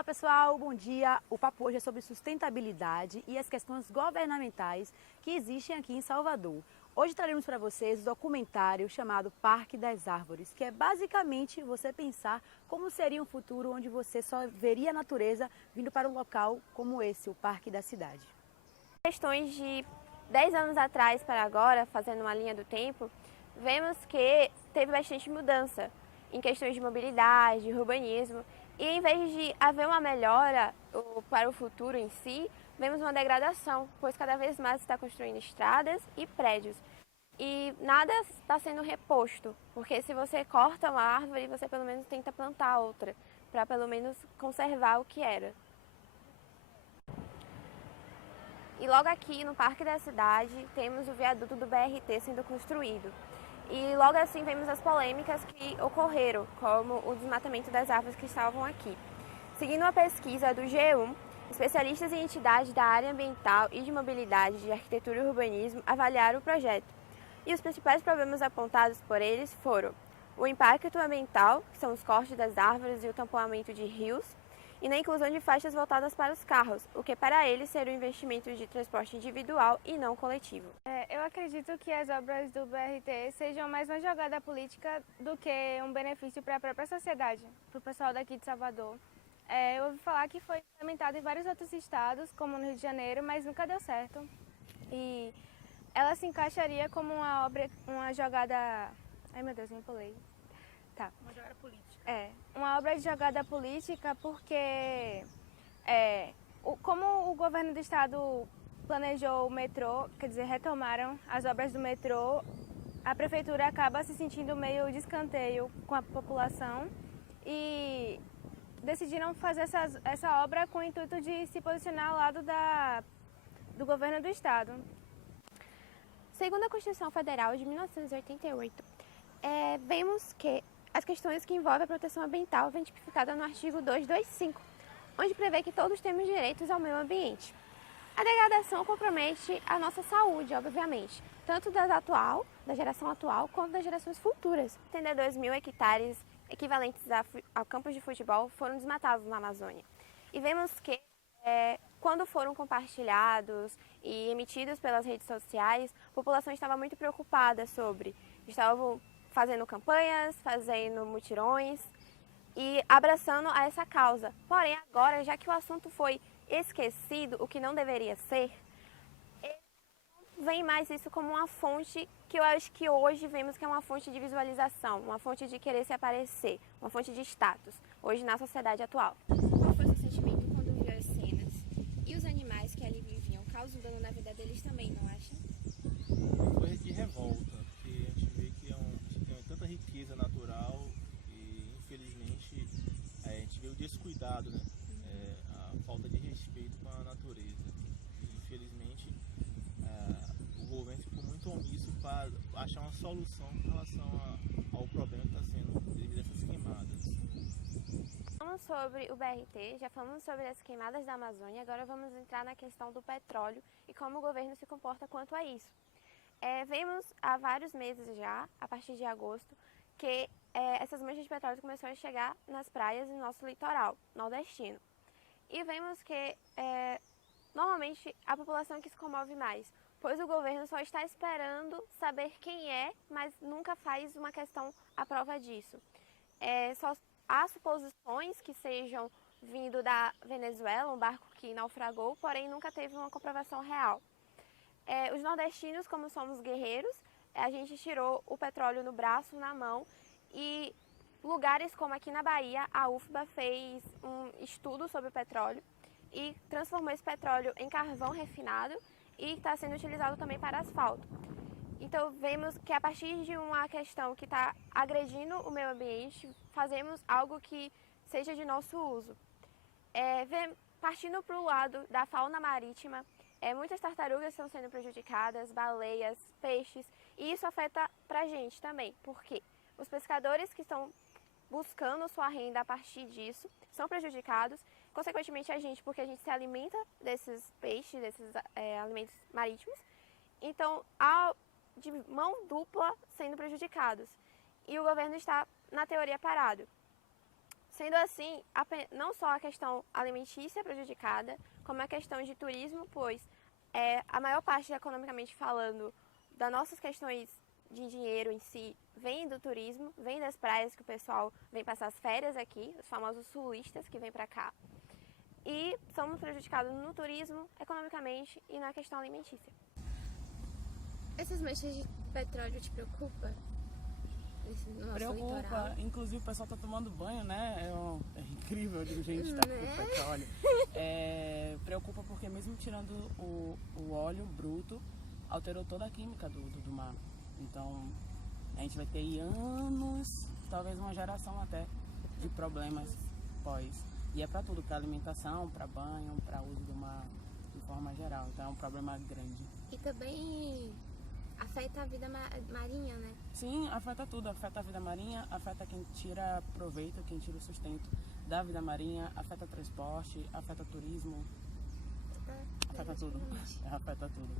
Olá pessoal, bom dia! O papo hoje é sobre sustentabilidade e as questões governamentais que existem aqui em Salvador. Hoje traremos para vocês um documentário chamado Parque das Árvores, que é basicamente você pensar como seria um futuro onde você só veria a natureza vindo para um local como esse, o Parque da Cidade. Questões de 10 anos atrás para agora, fazendo uma linha do tempo, vemos que teve bastante mudança em questões de mobilidade, de urbanismo, e em vez de haver uma melhora para o futuro em si, vemos uma degradação, pois cada vez mais se está construindo estradas e prédios. E nada está sendo reposto, porque se você corta uma árvore, você pelo menos tenta plantar outra, para pelo menos conservar o que era. E logo aqui no Parque da Cidade temos o viaduto do BRT sendo construído. E logo assim vemos as polêmicas que ocorreram, como o desmatamento das árvores que estavam aqui. Seguindo uma pesquisa do G1, especialistas e entidades da área ambiental e de mobilidade, de arquitetura e urbanismo avaliaram o projeto. E os principais problemas apontados por eles foram o impacto ambiental, que são os cortes das árvores e o tamponamento de rios, e na inclusão de faixas voltadas para os carros, o que para eles seria um investimento de transporte individual e não coletivo. Eu acredito que as obras do BRT sejam mais uma jogada política do que um benefício para a própria sociedade, para o pessoal daqui de Salvador. Eu ouvi falar que foi implementado em vários outros estados, como no Rio de Janeiro, mas nunca deu certo. E ela se encaixaria como uma jogada... Ai meu Deus, me empolei. Tá. Uma jogada política. Uma obra de jogada política porque, como o governo do estado planejou o metrô, quer dizer, retomaram as obras do metrô, a prefeitura acaba se sentindo meio de escanteio com a população e decidiram fazer essa obra com o intuito de se posicionar ao lado do governo do estado. Segundo a Constituição Federal de 1988, vemos que as questões que envolvem a proteção ambiental vêm tipificadas no artigo 225, onde prevê que todos temos direitos ao meio ambiente. A degradação compromete a nossa saúde, obviamente, tanto da geração atual, quanto das gerações futuras. 32.000 hectares equivalentes ao campos de futebol foram desmatados na Amazônia. E vemos que, quando foram compartilhados e emitidos pelas redes sociais, a população estava muito preocupada estavam fazendo campanhas, fazendo mutirões e abraçando a essa causa. Porém, agora, já que o assunto foi esquecido, o que não deveria ser, vem mais isso como uma fonte que eu acho que hoje vemos que é uma fonte de visualização, uma fonte de querer se aparecer, uma fonte de status, hoje na sociedade atual. Qual foi o seu sentimento quando viu as cenas? E os animais que ali viviam causam dano na vida deles também, não acha? Foi de revolta, porque a gente vê que a gente tem tanta riqueza natural e infelizmente a gente vê o descuidado, né? A falta de respeito com a natureza. E, infelizmente o governo ficou muito omisso para achar uma solução em relação ao problema que está sendo devido a essas queimadas. Falamos sobre o BRT, já falamos sobre as queimadas da Amazônia, agora vamos entrar na questão do petróleo e como o governo se comporta quanto a isso. Vemos há vários meses já, a partir de agosto, que essas manchas de petróleo começaram a chegar nas praias do nosso litoral nordestino. E vemos que normalmente a população que se comove mais, pois o governo só está esperando saber quem é, mas nunca faz uma questão à prova disso. Só há suposições que sejam vindo da Venezuela, um barco que naufragou, porém nunca teve uma comprovação real. Os nordestinos, como somos guerreiros, a gente tirou o petróleo no braço, na mão, e lugares como aqui na Bahia, a UFBA fez um estudo sobre o petróleo e transformou esse petróleo em carvão refinado e está sendo utilizado também para asfalto. Então vemos que a partir de uma questão que está agredindo o meio ambiente, fazemos algo que seja de nosso uso. Partindo para o lado da fauna marítima, muitas tartarugas estão sendo prejudicadas, baleias, peixes, e isso afeta para a gente também, porque os pescadores que estão buscando sua renda a partir disso são prejudicados, consequentemente a gente, porque a gente se alimenta desses peixes, desses alimentos marítimos, então há de mão dupla sendo prejudicados, e o governo está, na teoria, parado. Sendo assim, não só a questão alimentícia é prejudicada, como a questão de turismo, pois a maior parte, economicamente falando, das nossas questões de dinheiro em si, vem do turismo, vem das praias que o pessoal vem passar as férias aqui, os famosos sulistas que vêm para cá. E somos prejudicados no turismo, economicamente e na questão alimentícia. Essas manchas de petróleo te preocupam? No nosso Preocupa, litoral? inclusive o pessoal tá tomando banho, né? É incrível, eu digo, gente, tá com petróleo. Preocupa porque mesmo tirando o óleo bruto, alterou toda a química do mar. Então a gente vai ter aí anos, talvez uma geração até, de problemas pós. E é para tudo, para alimentação, para banho, para uso do mar de forma geral. Então é um problema grande. E também afeta a vida marinha, né? Sim, afeta tudo, afeta a vida marinha, afeta quem tira proveito, quem tira o sustento da vida marinha, afeta transporte, afeta turismo, afeta tudo, afeta tudo.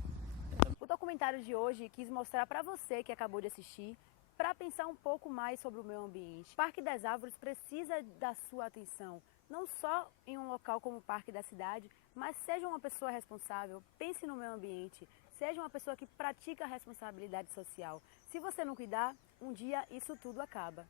O documentário de hoje quis mostrar para você que acabou de assistir, para pensar um pouco mais sobre o meio ambiente. O Parque das Árvores precisa da sua atenção, não só em um local como o Parque da Cidade, mas seja uma pessoa responsável, pense no meio ambiente, seja uma pessoa que pratica a responsabilidade social. Se você não cuidar, um dia isso tudo acaba.